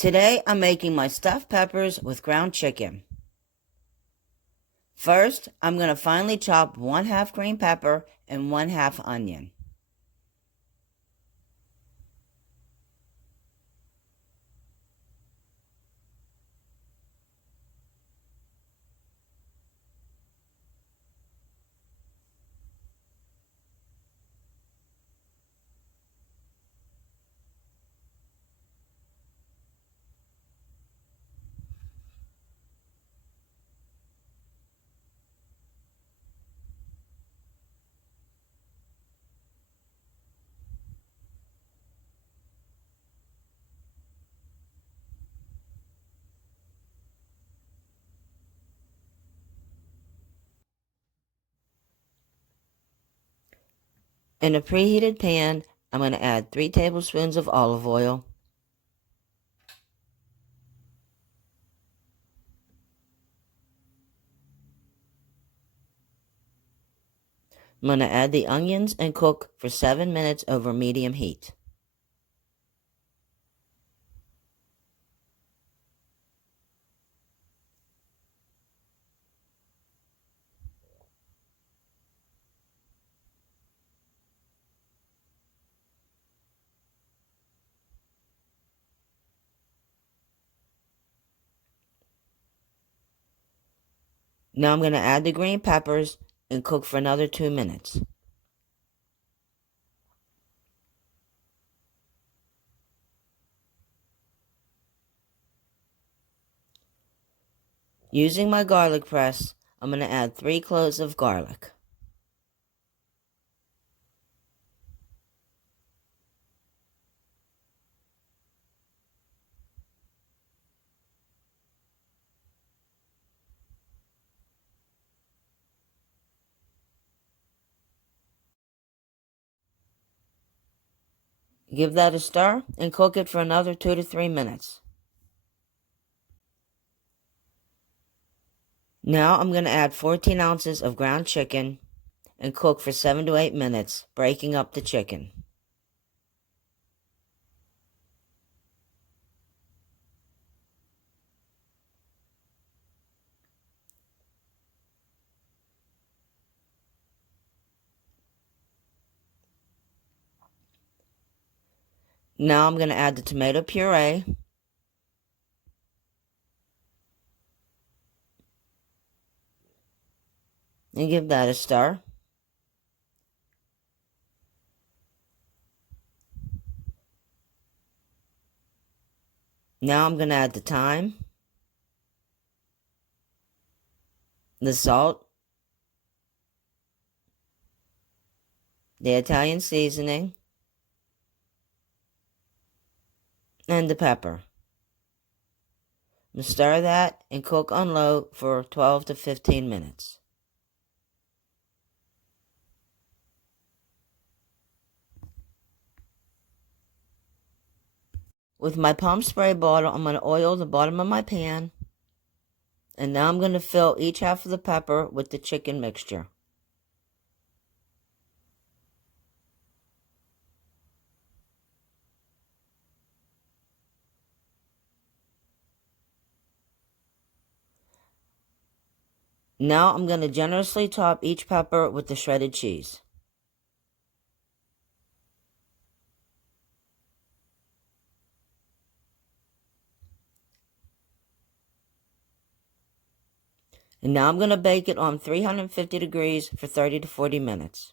Today I'm making my stuffed peppers with ground chicken. First, I'm going to finely chop 1/2 green pepper and 1/2 onion. In a preheated pan, I'm going to add 3 tablespoons of olive oil, I'm going to add the onions and cook for 7 minutes over medium heat. Now I'm going to add the green peppers and cook for another 2 minutes. Using my garlic press, I'm going to add 3 cloves of garlic. Give that a stir and cook it for another 2 to 3 minutes. Now I'm going to add 14 ounces of ground chicken and cook for 7 to 8 minutes, breaking up the chicken. Now I'm going to add the tomato puree and give that a stir. Now I'm going to add the thyme, the salt, the Italian seasoning, and the pepper. Stir that and cook on low for 12 to 15 minutes. With my pump spray bottle, I'm going to oil the bottom of my pan. And now I'm going to fill each half of the pepper with the chicken mixture. Now I'm going to generously top each pepper with the shredded cheese. And now I'm going to bake it on 350 degrees for 30 to 40 minutes.